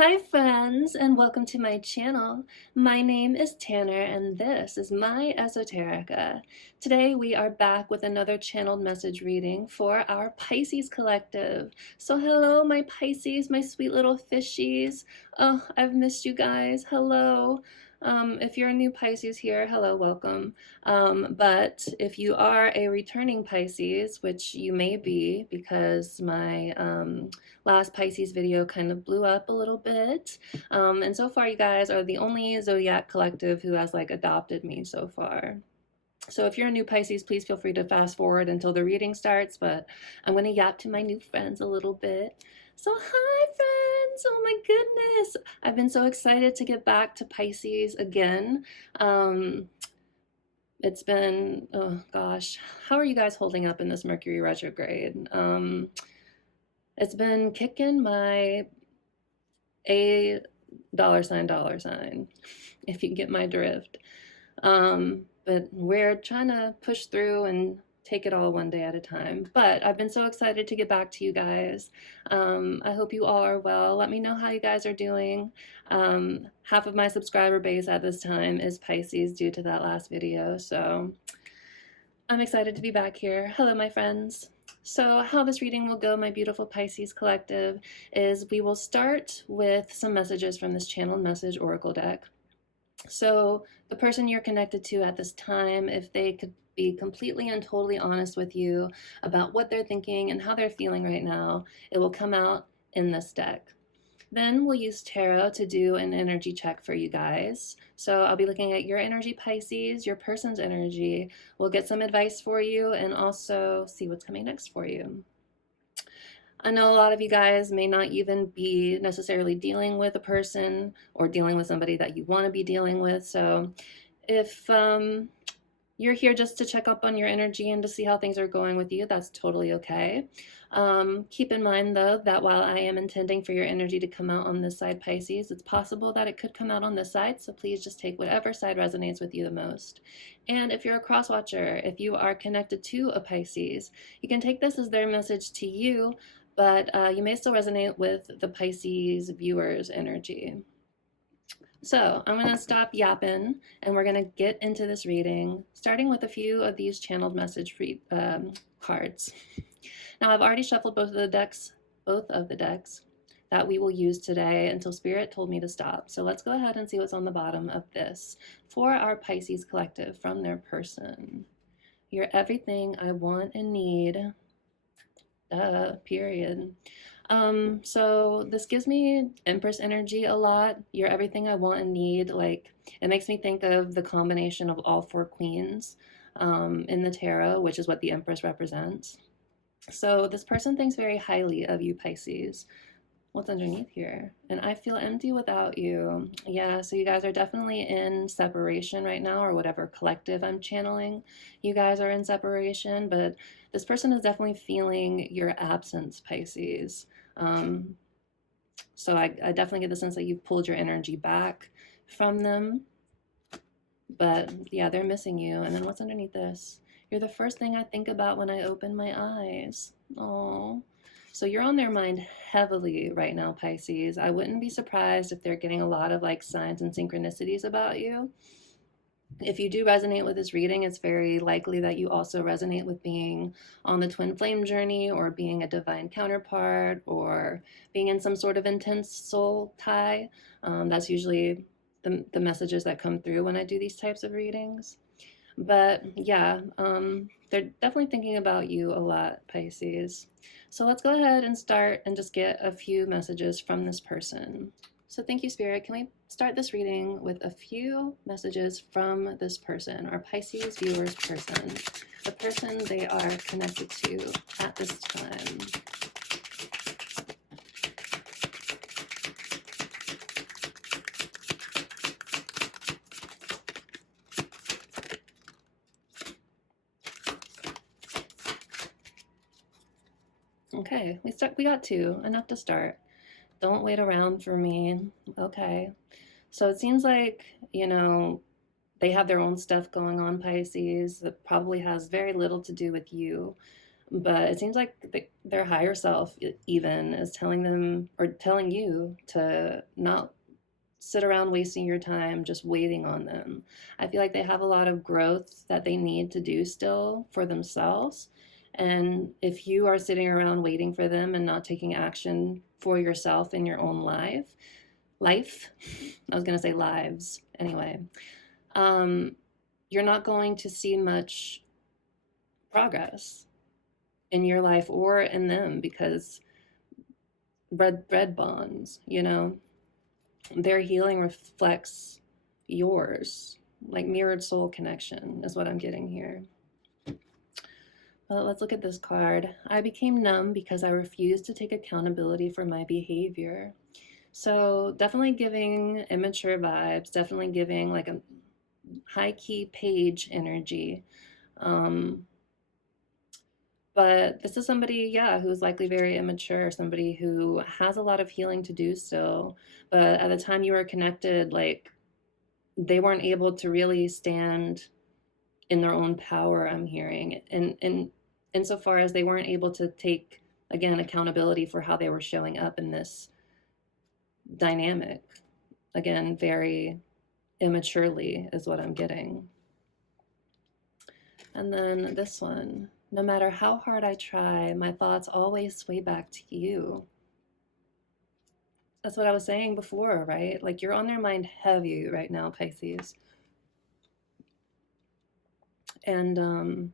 Hi friends, and welcome to my channel. My name is Tanner and this is my Esoterica. Today we are back with another channeled message reading for our Pisces collective. So hello my Pisces, my sweet little fishies. Oh, I've missed you guys. Hello. If you're a new Pisces here, hello, welcome. But if you are a returning Pisces, which you may be because my last Pisces video kind of blew up a little bit. And so far, you guys are the only Zodiac collective who has like adopted me so far. So if you're a new Pisces, please feel free to fast forward until the reading starts, but I'm going to yap to my new friends a little bit. So hi friends, oh my goodness. I've been so excited to get back to Pisces again. It's been, oh gosh, how are you guys holding up in this Mercury retrograde? It's been kicking my a dollar sign, if you get my drift. But we're trying to push through and take it all one day at a time. But I've been so excited to get back to you guys. I hope you all are well. Let me know how you guys are doing. Half of my subscriber base at this time is Pisces due to that last video. So I'm excited to be back here. Hello, my friends. So how this reading will go, my beautiful Pisces collective, is we will start with some messages from this channeled message oracle deck. So the person you're connected to at this time, if they could be completely and totally honest with you about what they're thinking and how they're feeling right now, it will come out in this deck. Then we'll use tarot to do an energy check for you guys. So I'll be looking at your energy, Pisces, your person's energy. We'll get some advice for you and also see what's coming next for you. I know a lot of you guys may not even be necessarily dealing with a person or dealing with somebody that you want to be dealing with. So if you're here just to check up on your energy and to see how things are going with you, that's totally okay. Keep in mind, though, that while I am intending for your energy to come out on this side, Pisces, it's possible that it could come out on this side, so please just take whatever side resonates with you the most. And if you're a cross-watcher, if you are connected to a Pisces, you can take this as their message to you, but you may still resonate with the Pisces viewer's energy. So I'm going to stop yapping and we're going to get into this reading, starting with a few of these channeled message cards. Now I've already shuffled both of the decks that we will use today until Spirit told me to stop. So let's go ahead and see what's on the bottom of this for our Pisces collective from their person. You're everything I want and need. Period. So this gives me Empress energy a lot. You're everything I want and need. Like, it makes me think of the combination of all four queens in the tarot, which is what the Empress represents. So this person thinks very highly of you, Pisces. What's underneath here? And I feel empty without you. Yeah, so you guys are definitely in separation right now, or whatever collective I'm channeling. You guys are in separation, but this person is definitely feeling your absence, Pisces. So I definitely get the sense that you've pulled your energy back from them. But yeah, they're missing you. And then what's underneath this? You're the first thing I think about when I open my eyes. Oh. So you're on their mind heavily right now, Pisces. I wouldn't be surprised if they're getting a lot of like signs and synchronicities about you. If you do resonate with this reading, it's very likely that you also resonate with being on the twin flame journey or being a divine counterpart or being in some sort of intense soul tie. That's usually the messages that come through when I do these types of readings. But yeah, they're definitely thinking about you a lot, Pisces. So let's go ahead and start and just get a few messages from this person. So thank you, Spirit. Can we start this reading with a few messages from this person, our Pisces viewer's person, the person they are connected to at this time? Okay, we got two, enough to start. Don't wait around for me. Okay. So it seems like, they have their own stuff going on, Pisces, that probably has very little to do with you. But it seems like their higher self even is telling them or telling you to not sit around wasting your time just waiting on them. I feel like they have a lot of growth that they need to do still for themselves. And if you are sitting around waiting for them and not taking action for yourself in your own life, I was going to say lives anyway, um, you're not going to see much progress in your life or in them because red bonds, you know, their healing reflects yours, like mirrored soul connection is what I'm getting here. Well, let's look at this card. I became numb because I refused to take accountability for my behavior. So definitely giving immature vibes, definitely giving like a high key page energy. But this is somebody, yeah, who's likely very immature, somebody who has a lot of healing to do still. But at the time you were connected, like they weren't able to really stand in their own power, I'm hearing. And insofar as they weren't able to take, again, accountability for how they were showing up in this dynamic. Again, very immaturely is what I'm getting. And then this one, no matter how hard I try, my thoughts always sway back to you. That's what I was saying before, right? Like you're on their mind heavy right now, Pisces. And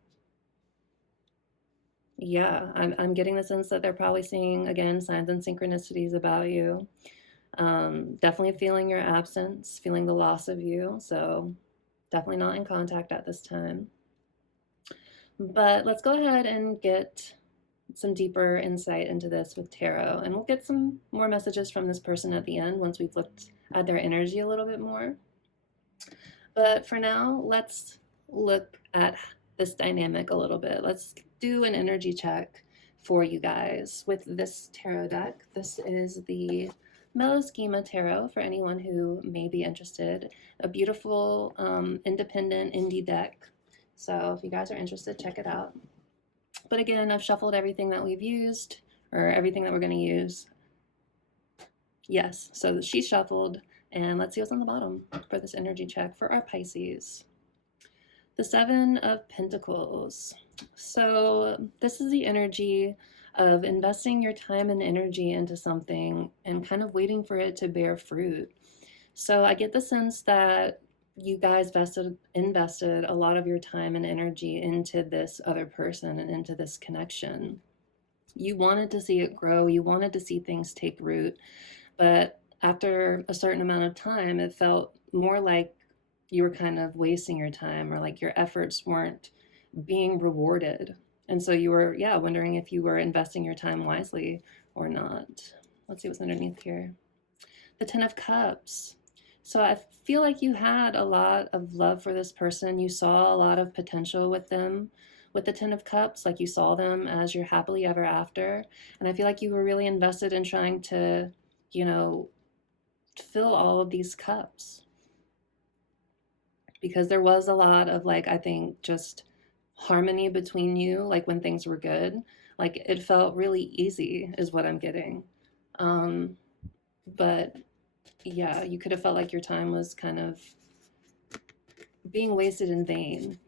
yeah, I'm getting the sense that they're probably seeing, again, signs and synchronicities about you. Definitely feeling your absence, feeling the loss of you. So definitely not in contact at this time. But let's go ahead and get some deeper insight into this with tarot. And we'll get some more messages from this person at the end once we've looked at their energy a little bit more. But for now, let's look at this dynamic a little bit. Let's do an energy check for you guys with this tarot deck. This is the Meloschema Tarot for anyone who may be interested. A beautiful, independent indie deck. So if you guys are interested, check it out. But again, I've shuffled everything that we've used, or everything that we're going to use. Yes, so she shuffled, and let's see what's on the bottom for this energy check for our Pisces. The Seven of Pentacles. So this is the energy of investing your time and energy into something and kind of waiting for it to bear fruit. So I get the sense that you guys invested a lot of your time and energy into this other person and into this connection. You wanted to see it grow, you wanted to see things take root, but after a certain amount of time, it felt more like you were kind of wasting your time, or like your efforts weren't being rewarded. And so you were, yeah, wondering if you were investing your time wisely or not. Let's see what's underneath here. The Ten of Cups. So I feel like you had a lot of love for this person. You saw a lot of potential with them. With the Ten of Cups, like you saw them as your happily ever after. And I feel like you were really invested in trying to, you know, fill all of these cups. Because there was a lot of, like, I think just harmony between you, like when things were good. Like it felt really easy is what I'm getting. But yeah, you could have felt like your time was kind of being wasted in vain.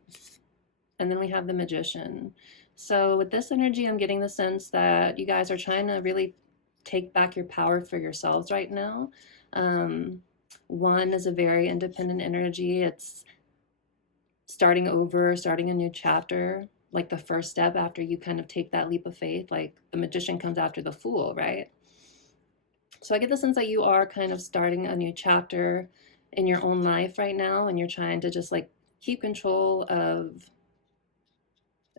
And then we have the Magician. So with this energy, I'm getting the sense that you guys are trying to really take back your power for yourselves right now. One is a very independent energy. It's starting over, starting a new chapter, like the first step after you kind of take that leap of faith. Like the Magician comes after the Fool, right? So I get the sense that you are kind of starting a new chapter in your own life right now, and you're trying to just like keep control of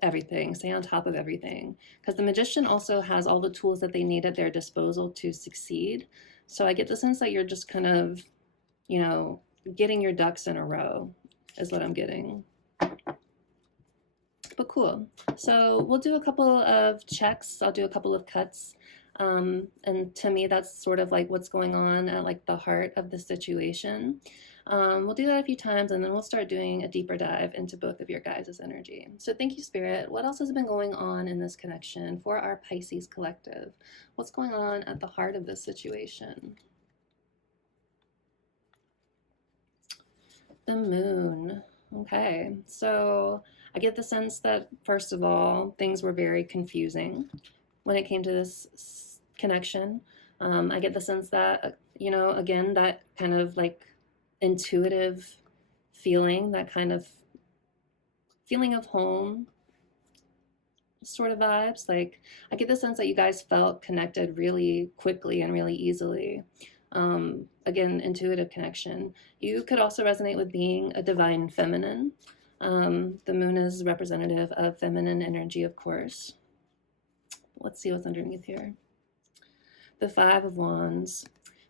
everything, stay on top of everything. Because the Magician also has all the tools that they need at their disposal to succeed. So I get the sense that you're just kind of, you know, getting your ducks in a row is what I'm getting. But cool. So we'll do a couple of checks. I'll do a couple of cuts. And to me, that's sort of like what's going on at like the heart of the situation. We'll do that a few times and then we'll start doing a deeper dive into both of your guys' energy. So thank you, Spirit. What else has been going on in this connection for our Pisces collective? What's going on at the heart of this situation? The moon. Okay, so I get the sense that, first of all, things were very confusing when it came to this connection. I get the sense that, again, that kind of like intuitive feeling, that kind of feeling of home sort of vibes. Like, I get the sense that you guys felt connected really quickly and really easily. Again, intuitive connection. You could also resonate with being a divine feminine. The moon is representative of feminine energy, of course. Let's see what's underneath here. The Five of Wands.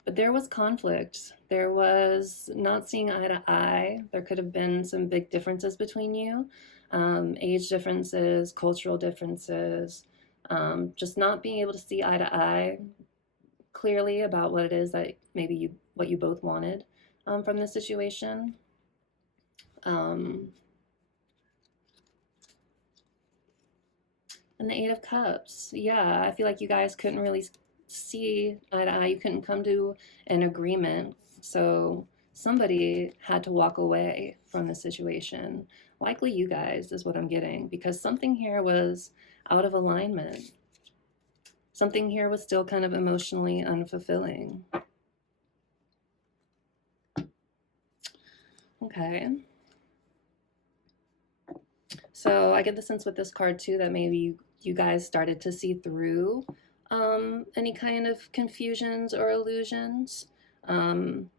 But there was conflict. There was not seeing eye to eye. There could have been some big differences between you. Age differences, cultural differences, just not being able to see eye to eye clearly about what it is that maybe what you both wanted from this situation. And the Eight of Cups. Yeah, I feel like you guys couldn't really see eye to eye. You couldn't come to an agreement. So somebody had to walk away from the situation. Likely you guys is what I'm getting, because something here was out of alignment. Something here was still kind of emotionally unfulfilling. Okay. So I get the sense with this card too that maybe you guys started to see through any kind of confusions or illusions. When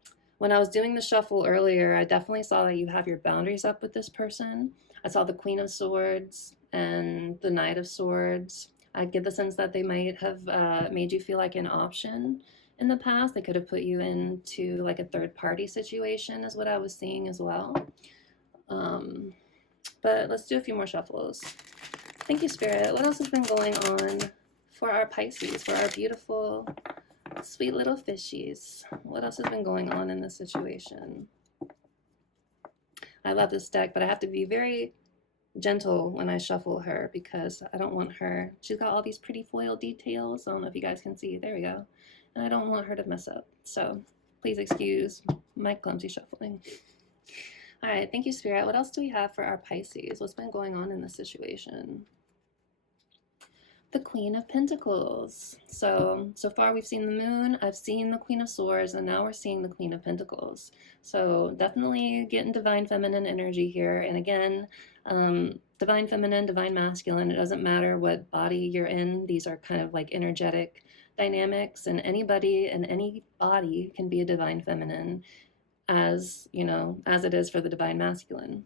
I was doing the shuffle earlier, I definitely saw that you have your boundaries up with this person. I saw the Queen of Swords and the Knight of Swords. I get the sense that they might have made you feel like an option in the past. They could have put you into like a third party situation is what I was seeing as well. But let's do a few more shuffles. Thank you, Spirit. What else has been going on for our Pisces, for our beautiful, sweet little fishies? What else has been going on in this situation? I love this deck, but I have to be very gentle when I shuffle her because I don't want her. She's got all these pretty foil details. I don't know if you guys can see. There we go. And I don't want her to mess up. So please excuse my clumsy shuffling. All right, thank you, Spirit. What else do we have for our Pisces? What's been going on in this situation? The Queen of Pentacles. So far we've seen the Moon, I've seen the Queen of Swords, and now we're seeing the Queen of Pentacles. So definitely getting divine feminine energy here. And again, divine feminine, divine masculine, it doesn't matter what body you're in. These are kind of like energetic dynamics, and anybody and any body can be a divine feminine, as as it is for the divine masculine.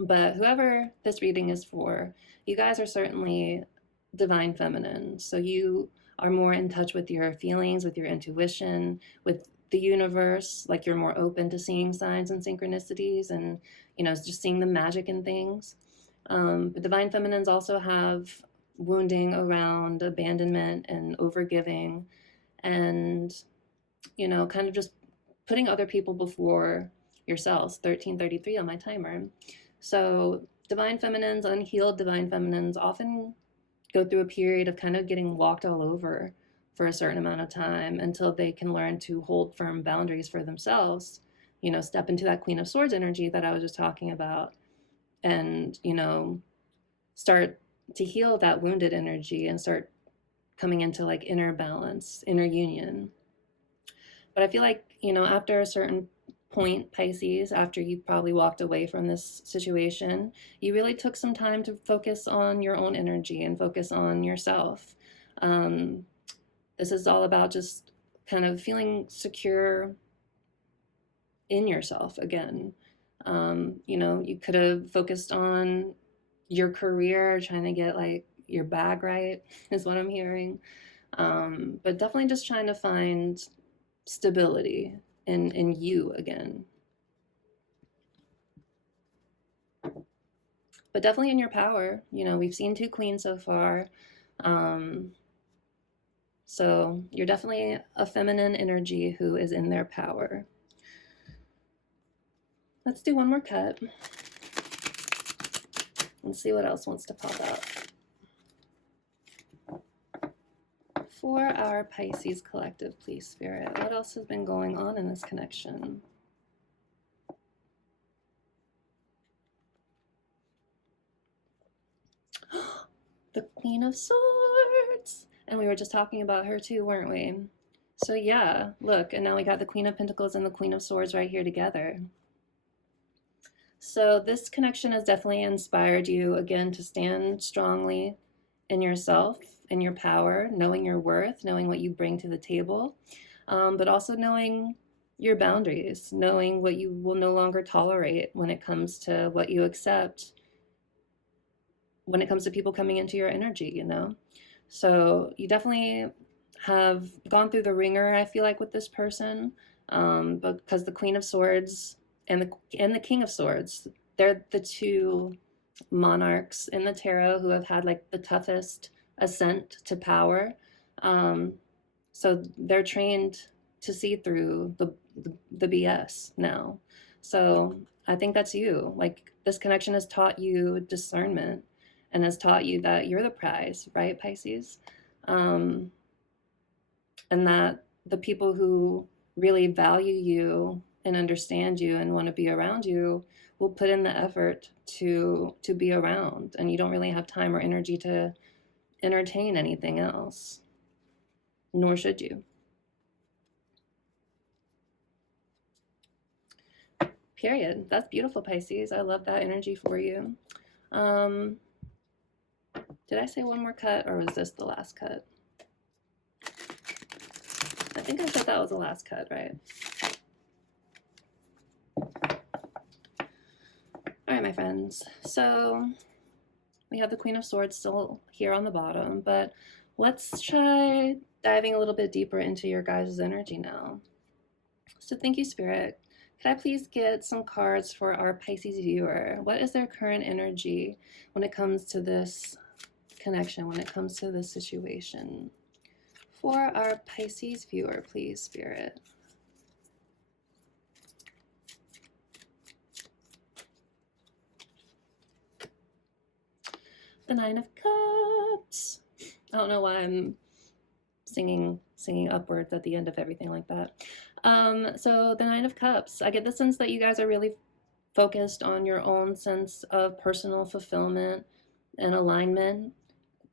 But whoever this reading is for, you guys are certainly divine feminine. So you are more in touch with your feelings, with your intuition, with the universe. Like you're more open to seeing signs and synchronicities and, just seeing the magic in things. But divine feminines also have wounding around abandonment and overgiving and, kind of just putting other people before yourselves. 1333 on my timer. So divine feminines, unhealed divine feminines often go through a period of kind of getting walked all over for a certain amount of time until they can learn to hold firm boundaries for themselves, step into that Queen of Swords energy that I was just talking about and, start to heal that wounded energy and start coming into like inner balance, inner union. But I feel like, after a certain point, Pisces, after you probably walked away from this situation, you really took some time to focus on your own energy and focus on yourself. This is all about just kind of feeling secure in yourself again. You could have focused on your career, trying to get like your bag right, is what I'm hearing. But definitely just trying to find stability in you again. But definitely in your power. We've seen two queens so far. So you're definitely a feminine energy who is in their power. Let's do one more cut and see what else wants to pop out. For our Pisces collective, please, Spirit, what else has been going on in this connection? The Queen of Swords! And we were just talking about her too, weren't we? So yeah, look, and now we got the Queen of Pentacles and the Queen of Swords right here together. So this connection has definitely inspired you, again, to stand strongly in yourself, in your power, knowing your worth, knowing what you bring to the table, but also knowing your boundaries, knowing what you will no longer tolerate when it comes to what you accept, when it comes to people coming into your energy, you know? So you definitely have gone through the ringer, I feel like, with this person, because the Queen of Swords and the King of Swords, they're the two monarchs in the tarot who have had like the toughest ascent to power. So they're trained to see through the BS now. So I think that's you. Like, this connection has taught you discernment and has taught you that you're the prize, right, Pisces? And that the people who really value you and understand you and want to be around you will put in the effort to be around, and you don't really have time or energy to entertain anything else, nor should you. Period. That's beautiful, Pisces. I love that energy for you. Did I say one more cut, or was this the last cut? I think I said that was the last cut, right? All right, my friends. So we have the Queen of Swords still here on the bottom, but let's try diving a little bit deeper into your guys' energy now. So thank you, Spirit. Could I please get some cards for our Pisces viewer? What is their current energy when it comes to this connection, when it comes to this situation? For our Pisces viewer, please, Spirit. The Nine of Cups. I don't know why I'm singing upwards at the end of everything like that. So the Nine of Cups. I get the sense that you guys are really focused on your own sense of personal fulfillment and alignment,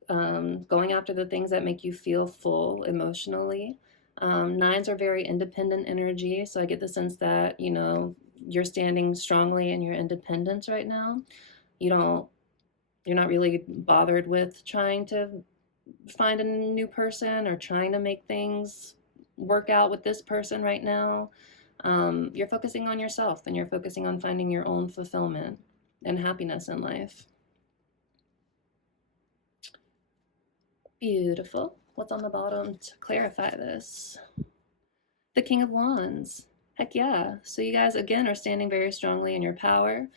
going after the things that make you feel full emotionally. Nines are very independent energy, so I get the sense that, you know, you're standing strongly in your independence right now. You're not really bothered with trying to find a new person or trying to make things work out with this person right now. You're focusing on yourself, and you're focusing on finding your own fulfillment and happiness in life. Beautiful. What's on the bottom to clarify this? The King of Wands. Heck yeah. So you guys, again, are standing very strongly in your power.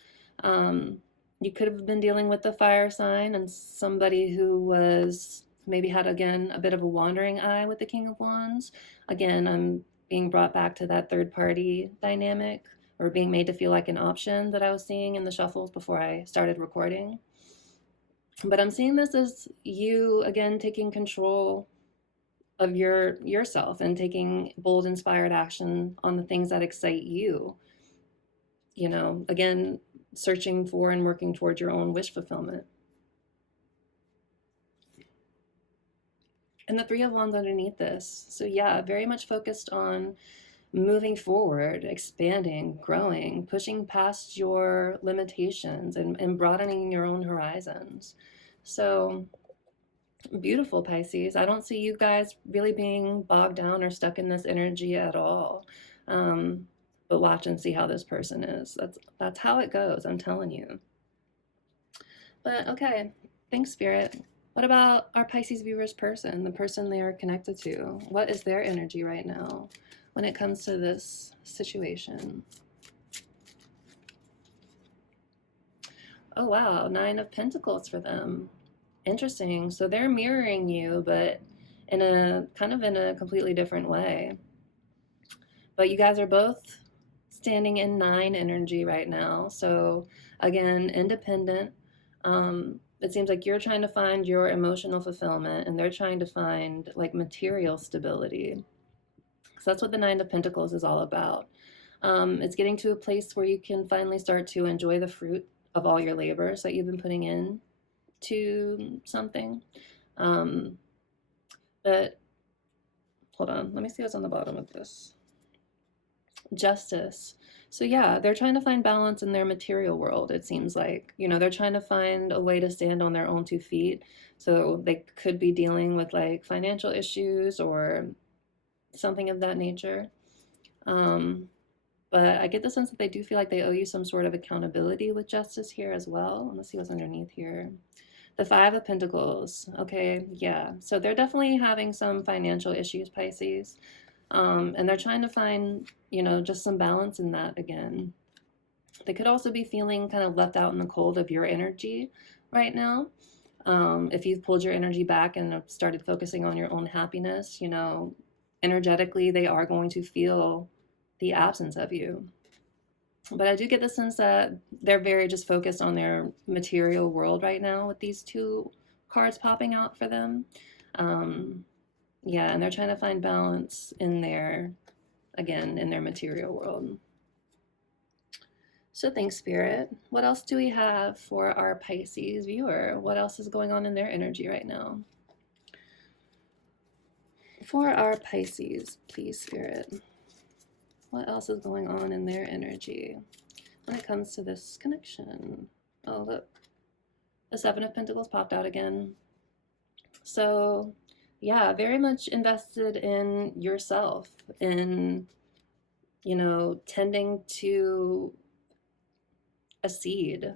You could have been dealing with the fire sign and somebody who was maybe had, again, a bit of a wandering eye with the King of Wands. Again, I'm being brought back to that third party dynamic, or being made to feel like an option that I was seeing in the shuffles before I started recording. But I'm seeing this as you, again, taking control of yourself and taking bold, inspired action on the things that excite you. You know, again, searching for and working towards your own wish fulfillment. And the Three of Wands underneath this. So yeah, very much focused on moving forward, expanding, growing, pushing past your limitations, and broadening your own horizons. So beautiful, Pisces. I don't see you guys really being bogged down or stuck in this energy at all. But watch and see how this person is. That's how it goes, I'm telling you. But okay, thanks, Spirit. What about our Pisces viewers person, the person they are connected to? What is their energy right now when it comes to this situation? Oh wow, Nine of Pentacles for them. Interesting. So they're mirroring you, but in a completely different way. But you guys are both standing in 9 energy right now. So again, independent. It seems like you're trying to find your emotional fulfillment and they're trying to find like material stability. So that's what the Nine of Pentacles is all about. It's getting to a place where you can finally start to enjoy the fruit of all your labors that you've been putting in to something. But hold on, let me see what's on the bottom of this. Justice. So yeah, they're trying to find balance in their material world, it seems like. You know, they're trying to find a way to stand on their own 2 feet. So they could be dealing with like financial issues or something of that nature. Um, but I get the sense that they do feel like they owe you some sort of accountability with justice here as well. Let's see what's underneath here. The Five of Pentacles. Okay, yeah. So they're definitely having some financial issues, Pisces. And they're trying to find, you know, just some balance in that again. They could also be feeling kind of left out in the cold of your energy right now. If you've pulled your energy back and have started focusing on your own happiness, you know, energetically, they are going to feel the absence of you. But I do get the sense that they're very just focused on their material world right now with these 2 cards popping out for them. Yeah, and they're trying to find balance in their, again, in their material world. So thanks, Spirit. What else do we have for our Pisces viewer? What else is going on in their energy right now? For our Pisces, please, Spirit. What else is going on in their energy when it comes to this connection? Oh, look. The Seven of Pentacles popped out again. So, yeah, very much invested in yourself, in, you know, tending to a seed.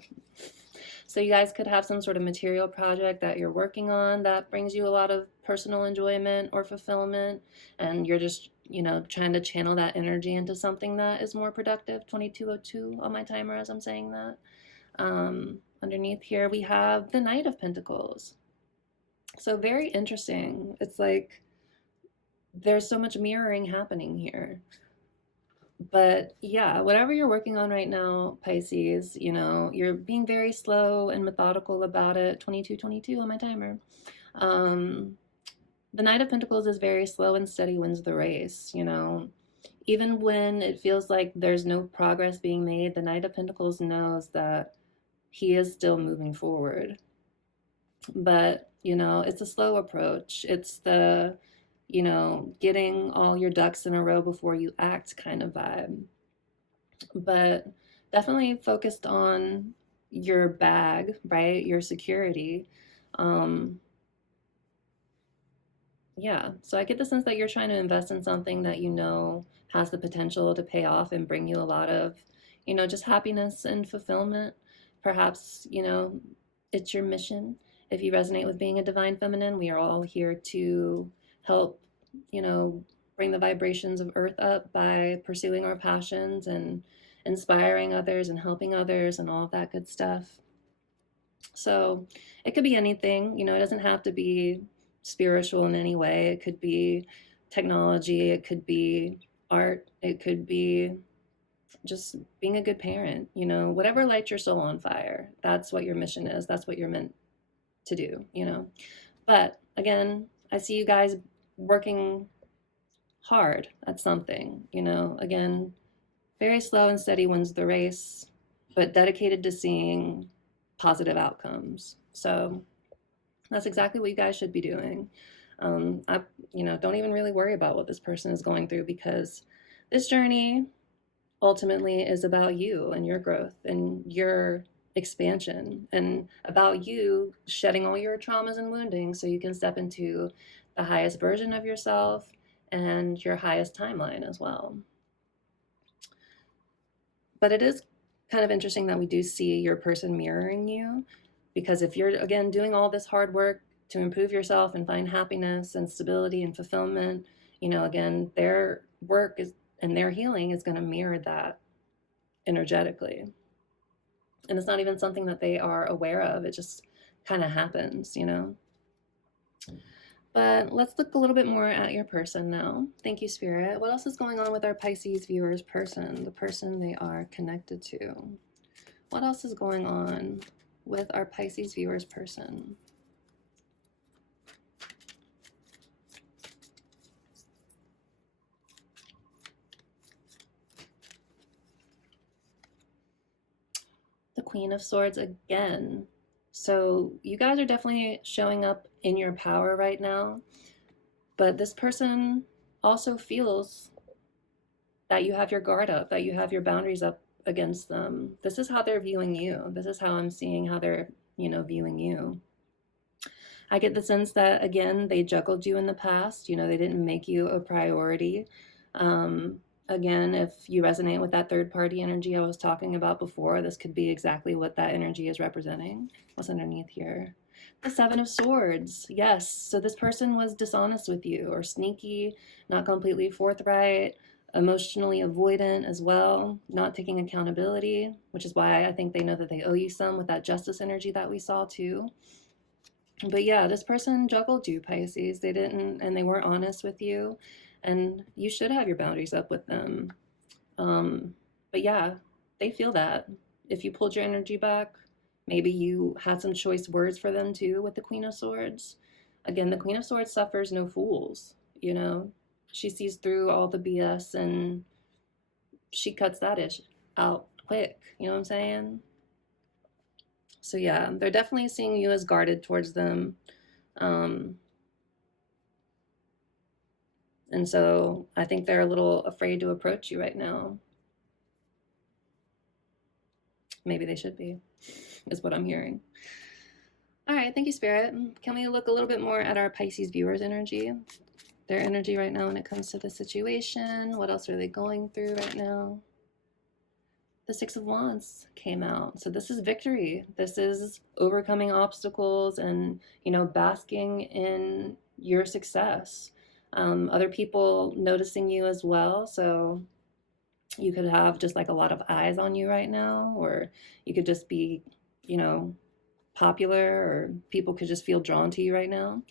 So you guys could have some sort of material project that you're working on that brings you a lot of personal enjoyment or fulfillment, and you're just, you know, trying to channel that energy into something that is more productive. 2202 on my timer as I'm saying that. Underneath here we have the Knight of Pentacles. So very interesting. It's like there's so much mirroring happening here. But yeah, whatever you're working on right now, Pisces, you know, you're being very slow and methodical about it. 2222 on my timer. The Knight of Pentacles is very slow and steady wins the race, you know. Even when it feels like there's no progress being made, the Knight of Pentacles knows that he is still moving forward. But, you know, it's a slow approach. It's the, you know, getting all your ducks in a row before you act kind of vibe. But definitely focused on your bag, right? Your security. Yeah, so I get the sense that you're trying to invest in something that you know has the potential to pay off and bring you a lot of, you know, just happiness and fulfillment. Perhaps, you know, it's your mission. If you resonate with being a divine feminine, we are all here to help, you know, bring the vibrations of earth up by pursuing our passions and inspiring others and helping others and all of that good stuff. So it could be anything, you know, it doesn't have to be spiritual in any way. It could be technology, it could be art, it could be just being a good parent, you know, whatever lights your soul on fire. That's what your mission is. That's what you're meant to do, you know. But again, I see you guys working hard at something, you know. Again, very slow and steady wins the race, but dedicated to seeing positive outcomes. So that's exactly what you guys should be doing. You know, don't even really worry about what this person is going through, because this journey ultimately is about you and your growth and your expansion, and about you shedding all your traumas and wounding so you can step into the highest version of yourself and your highest timeline as well. But it is kind of interesting that we do see your person mirroring you, because if you're, again, doing all this hard work to improve yourself and find happiness and stability and fulfillment, you know, again, their work is and their healing is going to mirror that energetically. And it's not even something that they are aware of. It just kind of happens, you know. But let's look a little bit more at your person now. Thank you, Spirit. What else is going on with our Pisces viewers' person, the person they are connected to? What else is going on with our Pisces viewers' person? The Queen of Swords again. So you guys are definitely showing up in your power right now. But this person also feels that you have your guard up, that you have your boundaries up against them. This is how they're viewing you. This is how I'm seeing how they're, viewing you. I get the sense that, again, they juggled you in the past. They didn't make you a priority. Again, if you resonate with that third party energy I was talking about before, this could be exactly what that energy is representing. What's underneath here? The Seven of Swords. Yes. So this person was dishonest with you, or sneaky, not completely forthright, emotionally avoidant as well, not taking accountability, which is why I think they know that they owe you some with that justice energy that we saw too. But yeah, this person juggled you, Pisces. They didn't, and they weren't honest with you. And you should have your boundaries up with them. But yeah, they feel that. If you pulled your energy back, maybe you had some choice words for them too with the Queen of Swords. Again, the Queen of Swords suffers no fools, She sees through all the BS and she cuts that ish out quick. You know what I'm saying? So yeah, they're definitely seeing you as guarded towards them. Um, and so I think they're a little afraid to approach you right now. Maybe they should be, is what I'm hearing. All right, thank you, Spirit. Can we look a little bit more at our Pisces viewers' energy? Their energy right now when it comes to the situation. What else are they going through right now? The Six of Wands came out. So this is victory. This is overcoming obstacles and, basking in your success. Other people noticing you as well. So you could have just like a lot of eyes on you right now, or you could just be, popular, or people could just feel drawn to you right now.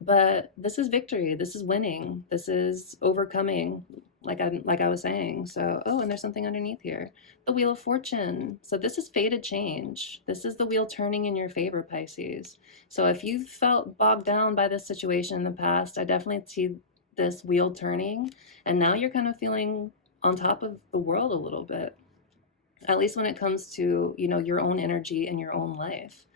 But this is victory. This is winning. This is overcoming, like I was saying. So, oh, and there's something underneath here. The Wheel of Fortune. So this is fated change. This is the wheel turning in your favor, Pisces. So if you felt bogged down by this situation in the past, I definitely see this wheel turning. And now you're kind of feeling on top of the world a little bit, at least when it comes to, your own energy and your own life.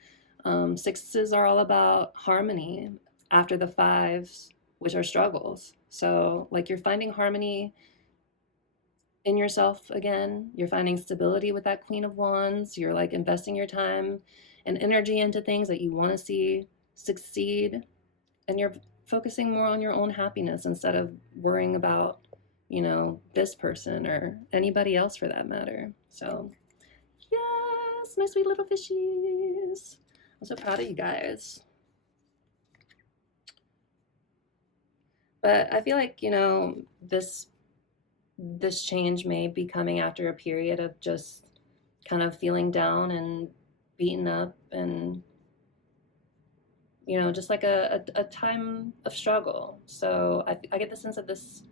Sixes are all about harmony after the fives, which are struggles. So, like, you're finding harmony in yourself again. You're finding stability with that Queen of Wands. You're like investing your time and energy into things that you want to see succeed. And you're focusing more on your own happiness instead of worrying about, this person or anybody else for that matter. So, yes, my sweet little fishies. I'm so proud of you guys. But I feel like, this change may be coming after a period of just kind of feeling down and beaten up and, just like a time of struggle. So I get the sense of this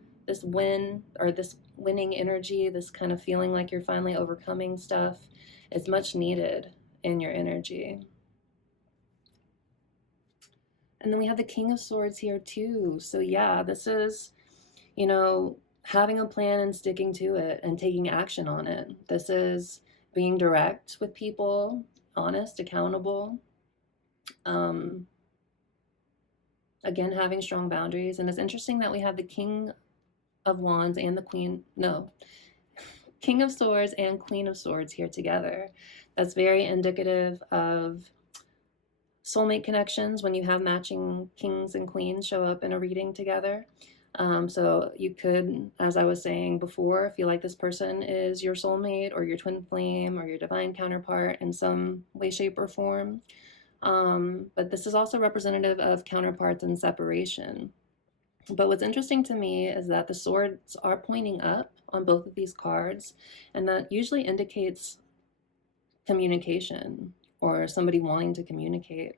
win, or this winning energy, this kind of feeling like you're finally overcoming stuff, is much needed in your energy. And then we have the King of Swords here too. So yeah, this is, having a plan and sticking to it and taking action on it. This is being direct with people, honest, accountable. Again, having strong boundaries. And it's interesting that we have the King of Wands and the King of Swords and Queen of Swords here together. That's very indicative of soulmate connections when you have matching kings and queens show up in a reading together. So you could, as I was saying before, feel like this person is your soulmate or your twin flame or your divine counterpart in some way, shape, or form. But this is also representative of counterparts and separation. But what's interesting to me is that the swords are pointing up on both of these cards, and that usually indicates communication or somebody wanting to communicate.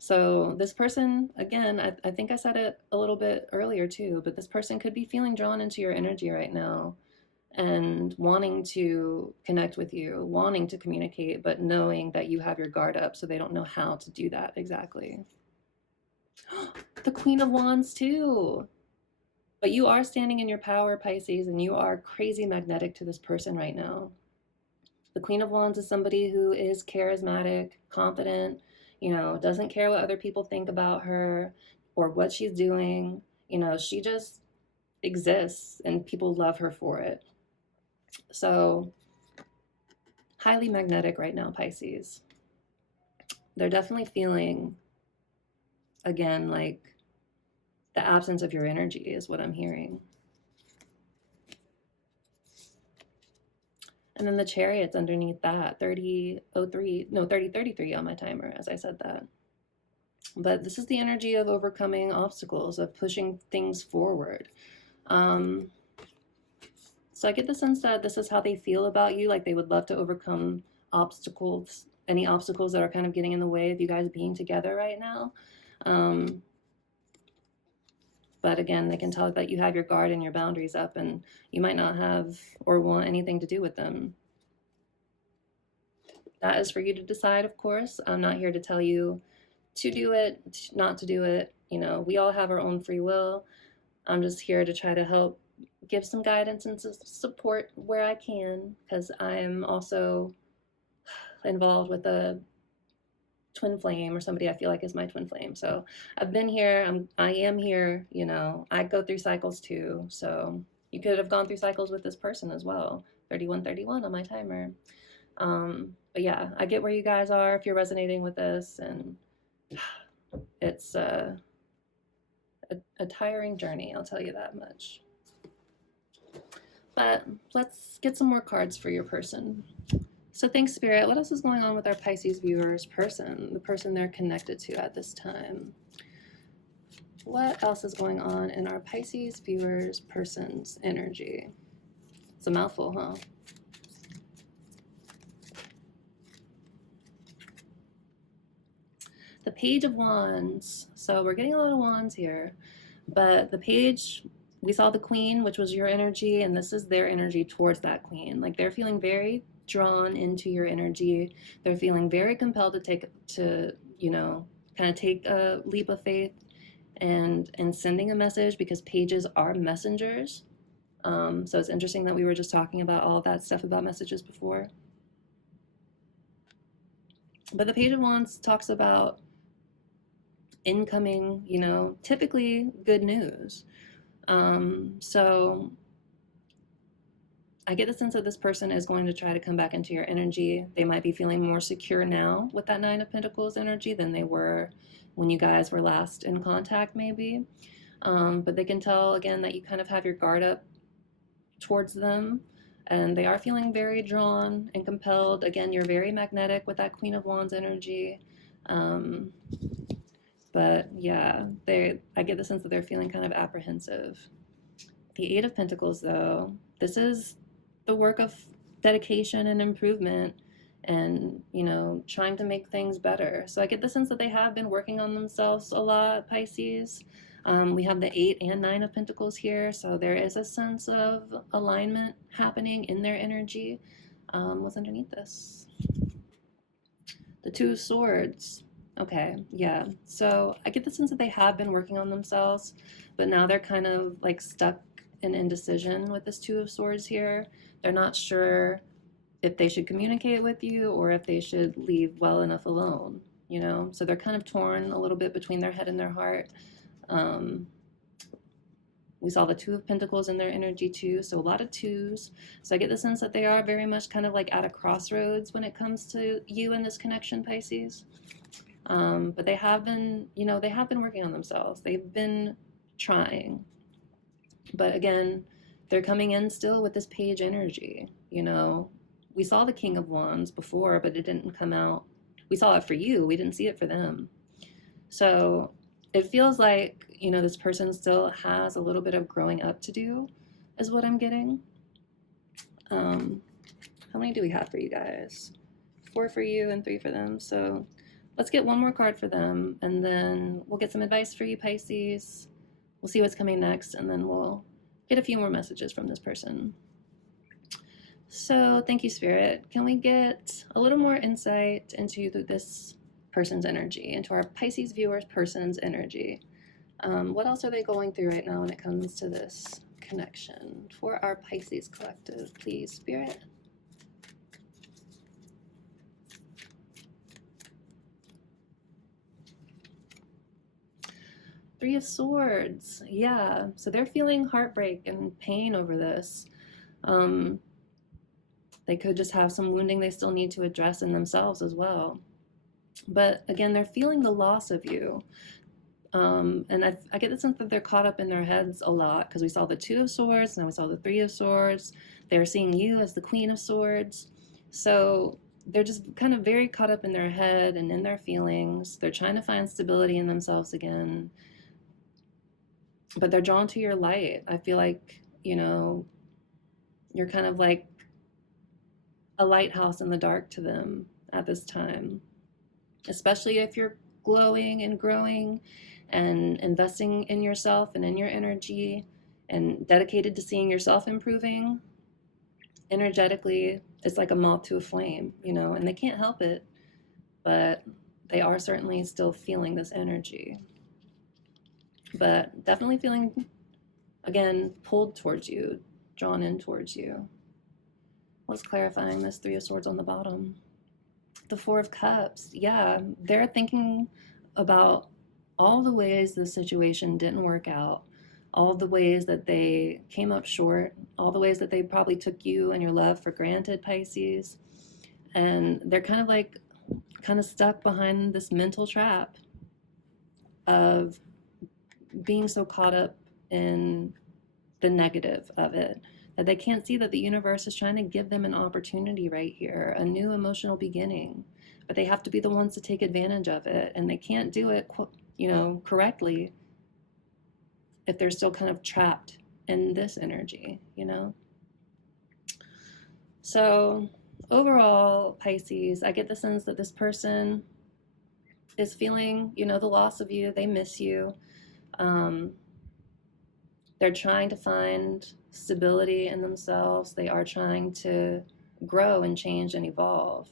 So this person, again, I think I said it a little bit earlier too, but this person could be feeling drawn into your energy right now and wanting to connect with you, wanting to communicate, but knowing that you have your guard up, so they don't know how to do that exactly. The Queen of Wands too. But you are standing in your power, Pisces, and you are crazy magnetic to this person right now. The Queen of Wands is somebody who is charismatic, confident, doesn't care what other people think about her or what she's doing. She just exists and people love her for it. So, highly magnetic right now, Pisces. They're definitely feeling, again, like the absence of your energy is what I'm hearing. And then the Chariot's underneath that, 3033 on my timer as I said that. But this is the energy of overcoming obstacles, of pushing things forward. So I get the sense that this is how they feel about you, like they would love to overcome obstacles, any obstacles that are kind of getting in the way of you guys being together right now. But again, they can tell that you have your guard and your boundaries up, and you might not have or want anything to do with them. That is for you to decide, of course. I'm not here to tell you to do it, not to do it. We all have our own free will. I'm just here to try to help give some guidance and support where I can, because I'm also involved with a twin flame, or somebody I feel like is my twin flame. So I've been here. I am here. I go through cycles too. So you could have gone through cycles with this person as well. 3131 on my timer. But yeah, I get where you guys are if you're resonating with this, and it's a tiring journey, I'll tell you that much. But let's get some more cards for your person. So thanks, Spirit. What else is going on with our Pisces viewers person, the person they're connected to at this time? What else is going on in our Pisces viewers person's energy? It's a mouthful, huh? The Page of Wands. So we're getting a lot of wands here, but the page, we saw the Queen, which was your energy, and this is their energy towards that Queen. Like they're feeling very drawn into your energy. They're feeling very compelled to take a leap of faith and sending a message, because pages are messengers. So it's interesting that we were just talking about all that stuff about messages before. But the Page of Wands talks about incoming, typically good news. So I get the sense that this person is going to try to come back into your energy. They might be feeling more secure now with that Nine of Pentacles energy than they were when you guys were last in contact, maybe. But they can tell, again, that you kind of have your guard up towards them, and they are feeling very drawn and compelled. Again, you're very magnetic with that Queen of Wands energy. But yeah, I get the sense that they're feeling kind of apprehensive. The Eight of Pentacles, though, this is the work of dedication and improvement and, trying to make things better. So I get the sense that they have been working on themselves a lot, Pisces. We have the 8 and 9 of Pentacles here, so there is a sense of alignment happening in their energy. What's underneath this? The Two of Swords. Okay, yeah. So I get the sense that they have been working on themselves, but now they're kind of like stuck in indecision with this Two of Swords here. They're not sure if they should communicate with you or if they should leave well enough alone, So they're kind of torn a little bit between their head and their heart. We saw the Two of Pentacles in their energy too, so a lot of twos. So I get the sense that they are very much kind of like at a crossroads when it comes to you and this connection, Pisces. But they have been, they have been working on themselves. They've been trying. But again, they're coming in still with this page energy. We saw the King of Wands before, but it didn't come out. We saw it for you. We didn't see it for them. So it feels like, this person still has a little bit of growing up to do, is what I'm getting. How many do we have for you guys? 4 for you and 3 for them. So let's get one more card for them, and then we'll get some advice for you, Pisces. We'll see what's coming next, and then we'll get a few more messages from this person. So thank you, Spirit. Can we get a little more insight into this person's energy, into our Pisces viewers person's energy? What else are they going through right now when it comes to this connection for our Pisces collective, please, Spirit? Three of Swords. Yeah, so they're feeling heartbreak and pain over this. They could just have some wounding they still need to address in themselves as well. But again, they're feeling the loss of you. And I get the sense that they're caught up in their heads a lot, because we saw the Two of Swords, now we saw the Three of Swords. They're seeing you as the Queen of Swords. So they're just kind of very caught up in their head and in their feelings. They're trying to find stability in themselves again. But they're drawn to your light. I feel like, you know, you're kind of like a lighthouse in the dark to them at this time, especially if you're glowing and growing and investing in yourself and in your energy and dedicated to seeing yourself improving. Energetically, it's like a moth to a flame, you know, and they can't help it, but they are certainly still feeling this energy. But definitely feeling, again, pulled towards you, drawn in towards you. What's clarifying this Three of Swords on the bottom? The Four of Cups. Yeah, they're thinking about all the ways the situation didn't work out, all the ways that they came up short, all the ways that they probably took you and your love for granted, Pisces. And they're kind of stuck behind this mental trap of being so caught up in the negative of it, that they can't see that the universe is trying to give them an opportunity right here, a new emotional beginning, but they have to be the ones to take advantage of it, and they can't do it, you know, correctly if they're still kind of trapped in this energy, you know. So overall, Pisces, I get the sense that this person is feeling, you know, the loss of you. They miss you. They're trying to find stability in themselves. They are trying to grow and change and evolve.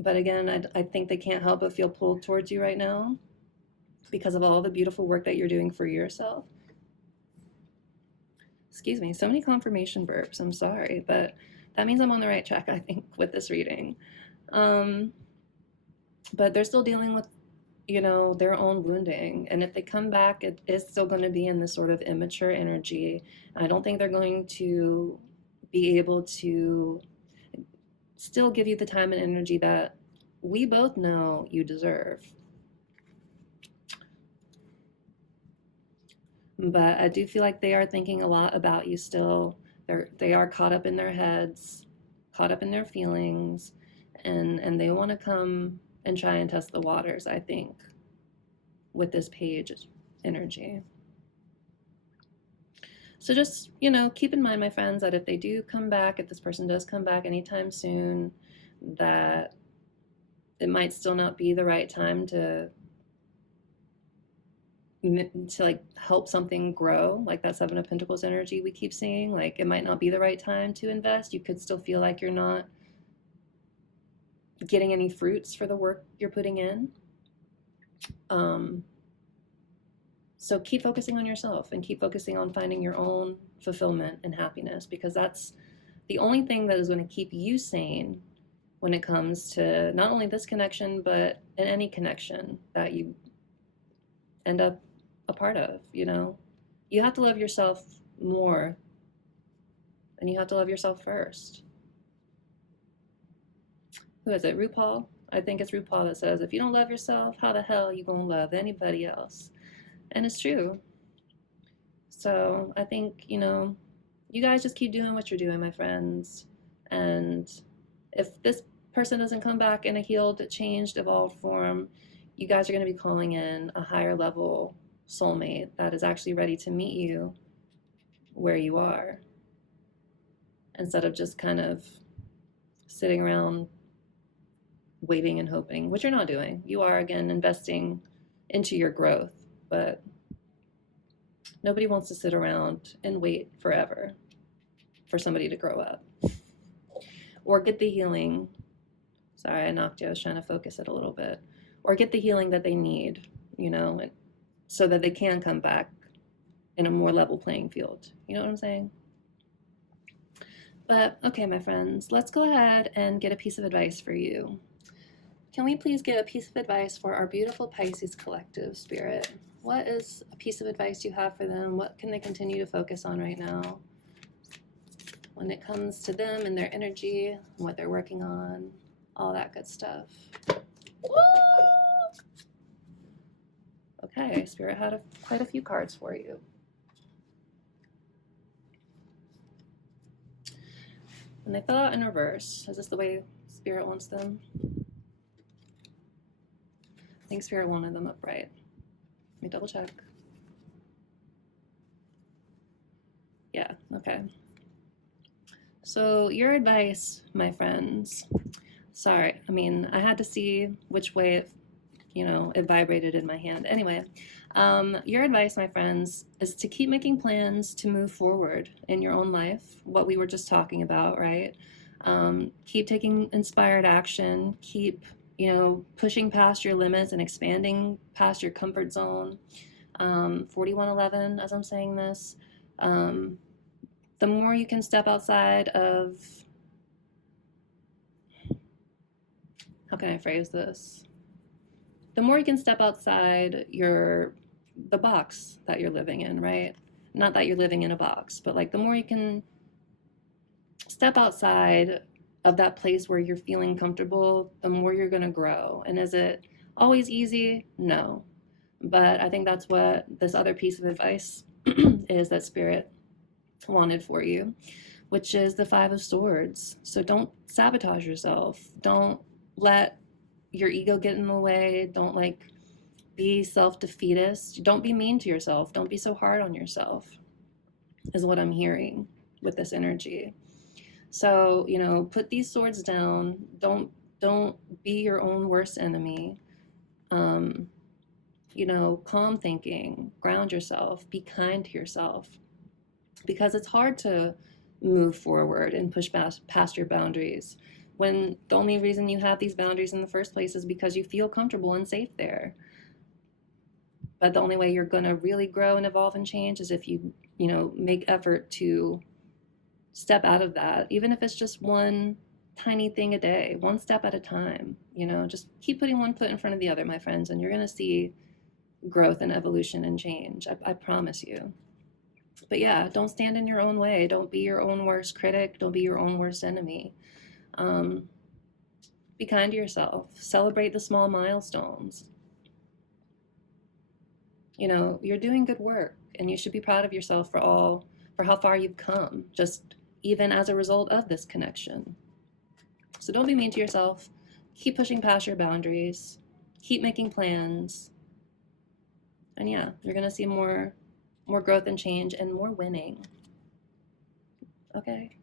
But again, I think they can't help but feel pulled towards you right now because of all the beautiful work that you're doing for yourself. Excuse me, so many confirmation burps. I'm sorry, but that means I'm on the right track, I think, with this reading. But they're still dealing with, you know, their own wounding. And if they come back, it is still going to be in this sort of immature energy. I don't think they're going to be able to still give you the time and energy that we both know you deserve. But I do feel like they are thinking a lot about you still. They are caught up in their heads, caught up in their feelings, and they want to come and try and test the waters, I think, with this page energy. So just, you know, keep in mind, my friends, that if they do come back, if this person does come back anytime soon, that it might still not be the right time to like help something grow, like that Seven of Pentacles energy we keep seeing. Like, it might not be the right time to invest. You could still feel like you're not getting any fruits for the work you're putting in. So keep focusing on yourself and keep focusing on finding your own fulfillment and happiness, because that's the only thing that is going to keep you sane when it comes to not only this connection, but in any connection that you end up a part of. You know, you have to love yourself more, and you have to love yourself first. Who is it? RuPaul? I think it's RuPaul that says, if you don't love yourself, how the hell are you gonna love anybody else? And it's true. So I think, you know, you guys just keep doing what you're doing, my friends. And if this person doesn't come back in a healed, changed, evolved form, you guys are going to be calling in a higher level soulmate that is actually ready to meet you where you are, instead of just kind of sitting around waiting and hoping, which you're not doing. You are, again, investing into your growth, but nobody wants to sit around and wait forever for somebody to grow up or get the healing. Sorry, I knocked you. I was trying to focus it a little bit. Or get the healing that they need, you know, so that they can come back in a more level playing field. You know what I'm saying? But okay, my friends, let's go ahead and get a piece of advice for you. Can we please get a piece of advice for our beautiful Pisces collective spirit? What is a piece of advice you have for them? What can they continue to focus on right now when it comes to them and their energy and what they're working on, all that good stuff? Okay, Spirit had quite a few cards for you. And they fell out in reverse. Is this the way Spirit wants them? I think Spirit wanted them upright. Let me double check. Yeah, okay. So your advice, my friends, sorry, I mean, I had to see which way it vibrated in my hand. Anyway, your advice, my friends, is to keep making plans to move forward in your own life, what we were just talking about, right? Keep taking inspired action, keep, pushing past your limits and expanding past your comfort zone. 4111, as I'm saying this, the more you can step outside of, how can I phrase this? The more you can step outside the box that you're living in, right? Not that you're living in a box, but like the more you can step outside of that place where you're feeling comfortable, the more you're going to grow. And is it always easy? No. But I think that's what this other piece of advice is that Spirit wanted for you, which is the Five of Swords. So don't sabotage yourself. Don't let your ego get in the way. Don't be self-defeatist. Don't be mean to yourself. Don't be so hard on yourself, is what I'm hearing with this energy. So, put these swords down. Don't be your own worst enemy. Calm thinking, ground yourself, be kind to yourself, because it's hard to move forward and push past your boundaries when the only reason you have these boundaries in the first place is because you feel comfortable and safe there. But the only way you're going to really grow and evolve and change is if you make effort to step out of that, even if it's just one tiny thing a day, one step at a time. Just keep putting one foot in front of the other, my friends, and you're going to see growth and evolution and change. I promise you. But yeah, don't stand in your own way. Don't be your own worst critic. Don't be your own worst enemy. Be kind to yourself. Celebrate the small milestones. You're doing good work, and you should be proud of yourself for how far you've come, just even as a result of this connection. So don't be mean to yourself. Keep pushing past your boundaries. Keep making plans. And yeah, you're going to see more growth and change and more winning. Okay.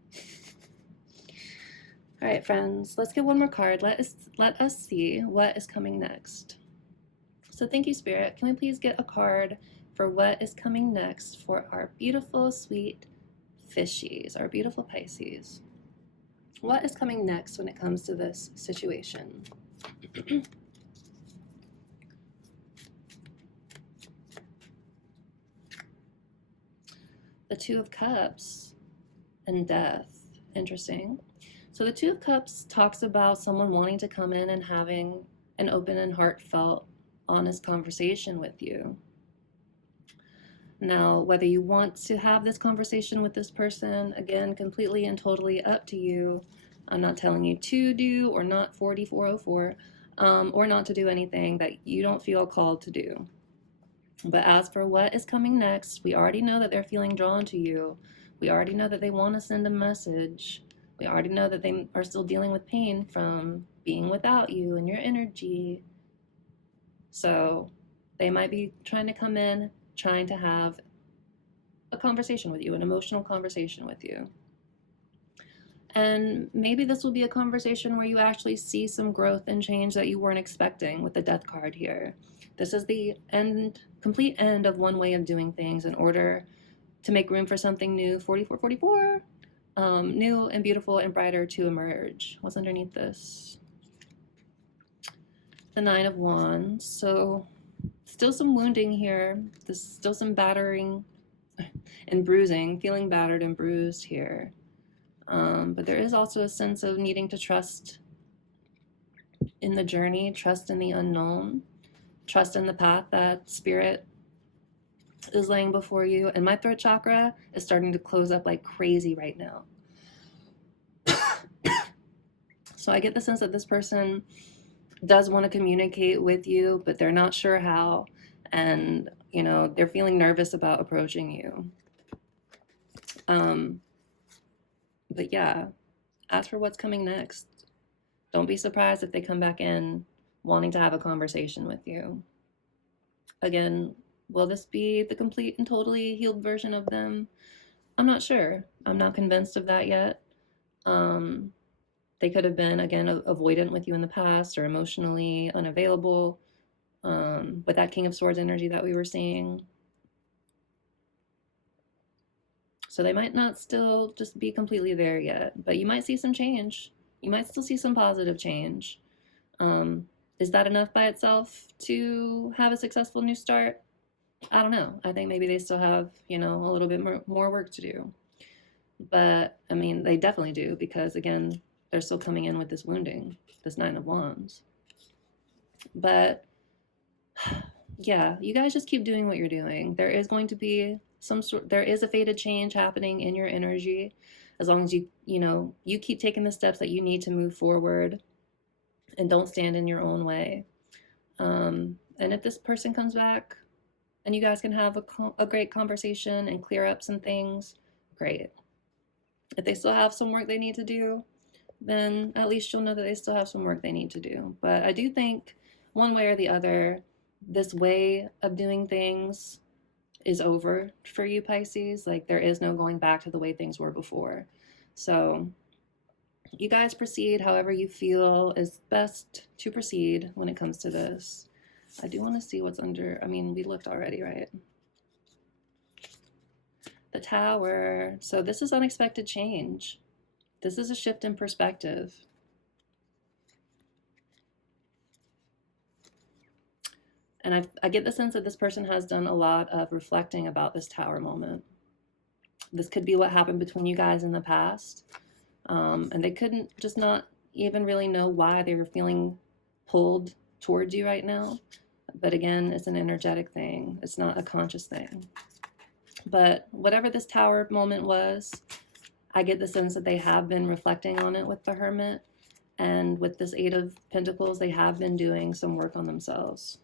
All right, friends, let's get one more card. Let us see what is coming next. So thank you, Spirit. Can we please get a card for what is coming next for our beautiful, sweet fishies, our beautiful Pisces? What is coming next when it comes to this situation? The Two of Cups and Death. Interesting. So the Two of Cups talks about someone wanting to come in and having an open and heartfelt, honest conversation with you. Now, whether you want to have this conversation with this person, again, completely and totally up to you. I'm not telling you to do or not 4404, or not to do anything that you don't feel called to do. But as for what is coming next, we already know that they're feeling drawn to you. We already know that they want to send a message. We already know that they are still dealing with pain from being without you and your energy. So they might be trying to come in, trying to have a conversation with you, an emotional conversation with you. And maybe this will be a conversation where you actually see some growth and change that you weren't expecting with the Death card here. This is the complete end of one way of doing things in order to make room for something new. 4444. New and beautiful and brighter to emerge. What's underneath this? The Nine of Wands. So still some wounding here. There's still some battering and bruising, feeling battered and bruised here. But there is also a sense of needing to trust in the journey, trust in the unknown, trust in the path that spirit is laying before you. And my throat chakra is starting to close up like crazy right now. So I get the sense that this person does want to communicate with you, but they're not sure how. And, you know, they're feeling nervous about approaching you. But yeah, as for what's coming next, don't be surprised if they come back in wanting to have a conversation with you. Again, will this be the complete and totally healed version of them? I'm not sure. I'm not convinced of that yet. They could have been, again, avoidant with you in the past or emotionally unavailable with that King of Swords energy that we were seeing. So they might not still just be completely there yet, but you might see some change. You might still see some positive change. Is that enough by itself to have a successful new start? I don't know. I think maybe they still have, you know, a little bit more work to do. But, I mean, they definitely do because, again, they're still coming in with this wounding, this Nine of Wands. But, yeah, you guys just keep doing what you're doing. There is going to be there is a fated change happening in your energy as long as you keep taking the steps that you need to move forward and don't stand in your own way. And if this person comes back and you guys can have a great conversation and clear up some things, great. If they still have some work they need to do, then at least you'll know that they still have some work they need to do. But I do think one way or the other, this way of doing things is over for you, Pisces. Like, there is no going back to the way things were before. So you guys proceed however you feel is best to proceed when it comes to this. I do want to see what's under. I mean, we looked already, right? The Tower. So this is unexpected change. This is a shift in perspective. And I get the sense that this person has done a lot of reflecting about this Tower moment. This could be what happened between you guys in the past. And they couldn't just not even really know why they were feeling pulled towards you right now. But again, it's an energetic thing. It's not a conscious thing. But whatever this Tower moment was, I get the sense that they have been reflecting on it with the Hermit. And with this Eight of Pentacles, they have been doing some work on themselves.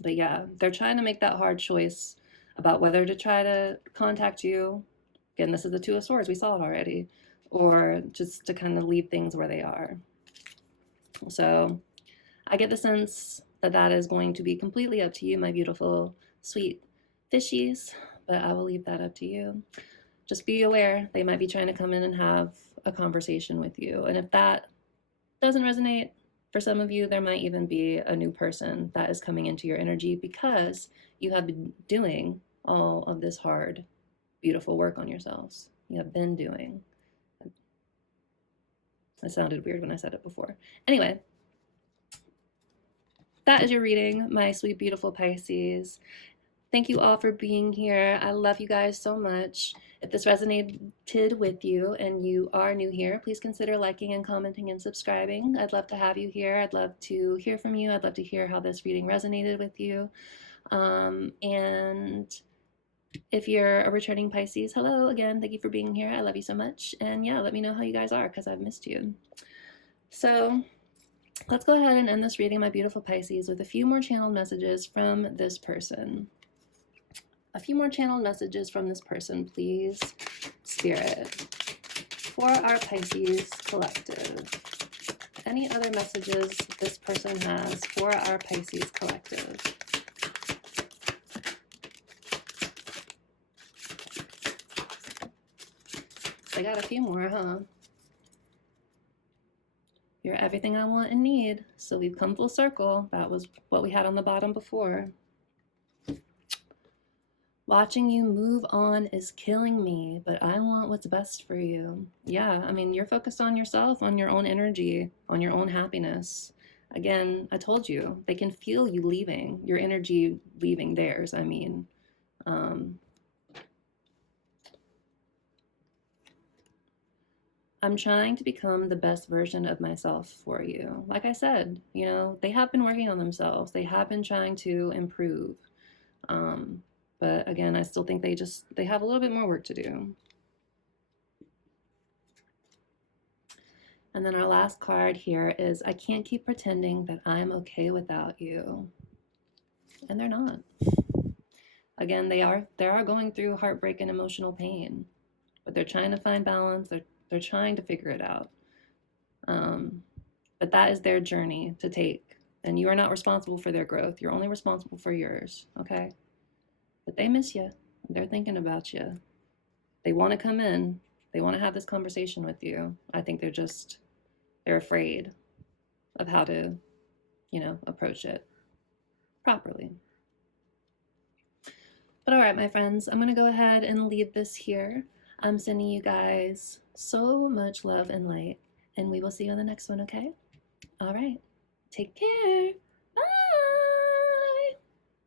But yeah, they're trying to make that hard choice about whether to try to contact you. Again, this is the Two of Swords. We saw it already. Or just to kind of leave things where they are. So I get the sense that that is going to be completely up to you, my beautiful, sweet fishies. But I will leave that up to you. Just be aware. They might be trying to come in and have a conversation with you. And if that doesn't resonate, for some of you, there might even be a new person that is coming into your energy because you have been doing all of this hard, beautiful work on yourselves. You have been doing. It sounded weird when I said it before. Anyway, that is your reading, my sweet, beautiful Pisces. Thank you all for being here. I love you guys so much. If this resonated with you and you are new here, please consider liking and commenting and subscribing. I'd love to have you here. I'd love to hear from you. I'd love to hear how this reading resonated with you. And if you're a returning Pisces, hello again. Thank you for being here. I love you so much. And yeah, let me know how you guys are because I've missed you. So let's go ahead and end this reading, my beautiful Pisces, with a few more channeled messages from this person. A few more channeled messages from this person, please, Spirit, for our Pisces collective. Any other messages this person has for our Pisces collective? I got a few more, huh? You're everything I want and need. So we've come full circle. That was what we had on the bottom before. Watching you move on is killing me, but I want what's best for you. Yeah, I mean, you're focused on yourself, on your own energy, on your own happiness. Again, I told you, they can feel you leaving, your energy leaving theirs, I mean. I'm trying to become the best version of myself for you. Like I said, you know, they have been working on themselves. They have been trying to improve. Um, but again, I still think they have a little bit more work to do. And then our last card here is I can't keep pretending that I'm okay without you. And they're not. Again, they are going through heartbreak and emotional pain, but they're trying to find balance. They're trying to figure it out. But that is their journey to take. And you are not responsible for their growth. You're only responsible for yours, okay? But they miss you. They're thinking about you. They want to come in. They want to have this conversation with you. I think they're afraid of how to, approach it properly. But all right, my friends, I'm going to go ahead and leave this here. I'm sending you guys so much love and light, and we will see you on the next one, okay? All right. Take care.